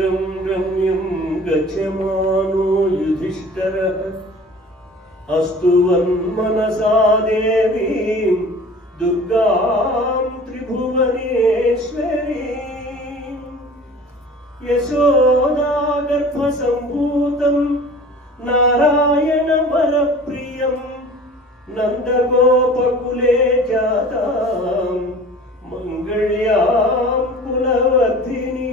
रम्यं गच्छमानो युधिष्ठिरः अस्तुवन्मनसा देवीं दुर्गां त्रिभुवनेश्वरीं यशोदागर्भसम्भूतं नारायणवरप्रियं नन्दगोपकुले जातां मङ्गल्यां कुलवर्धिनीं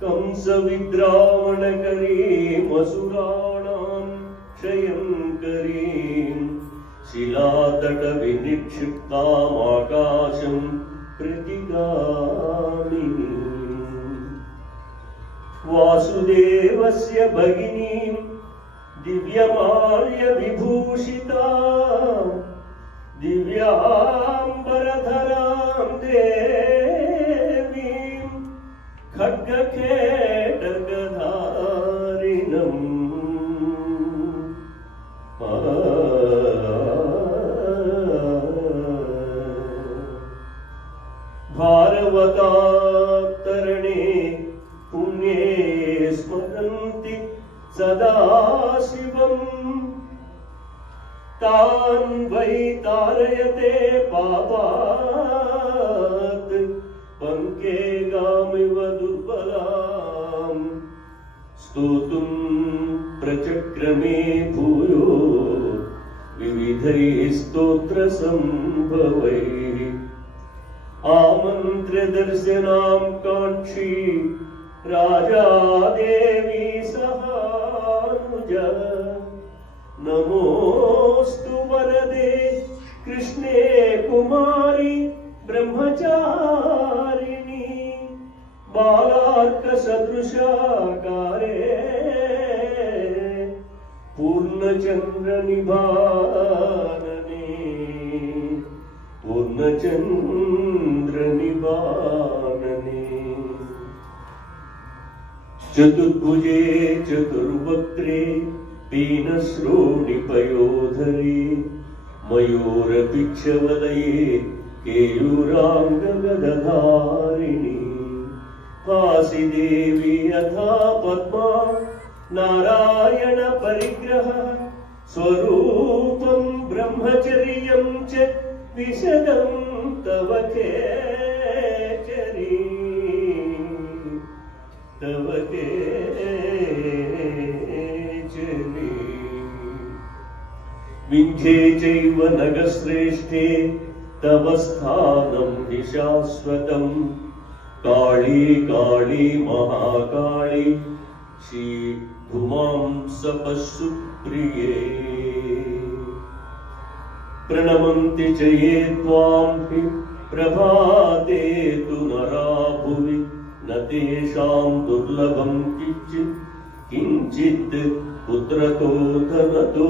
कंसविद्रावणकरीं असुराणां क्षयङ्करीं शिलातटविनिक्षिप्ताम् आकाशं प्रतिगामिनीं वासुदेवस्य भगिनीं दिव्यमाल्यविभूषितां दिव्याम्बरधरां देवीं खड्गखेटकधारिणम् भारवतात्तरणे पुण्ये स्मरन्ति सदा शिवम् तान् वै तारयते पापात् पङ्केगामिव दुर्बलाम् स्तोतुं प्रचक्रमे भूयो विविधैः स्तोत्रसम्भवैः आमन्त्र्य दर्शनां काङ्क्षी राजा देवी सहानुजा नमोस्तु वरदे कृष्णे कुमारी ब्रह्मचारिणी बालार्कसदृशाकारे पूर्णचन्द्रनिभानने पूर्णचन्द्रनिभानने चतुर्भुजे चतुर्वक्त्रे पीनश्रोणिपयोधरे मयूरपिच्छवलये केयूराङ्गगदधारिणी वासिदेवी यथा पद्मा नारायण परिग्रह स्वरूपं ब्रह्मचर्यं च विशदं तव केचरी तव केचरी विन्ध्ये चैव नगश्रेष्ठे तव स्थानं हि शाश्वतम् काली काली महाकाली श्री भूमां सपशुप्रिये प्रणमन्ति च ये त्वां हि प्रभाते तु नरा भुवि न तेषां दुर्लभं किञ्चित् पुत्रतो धनतो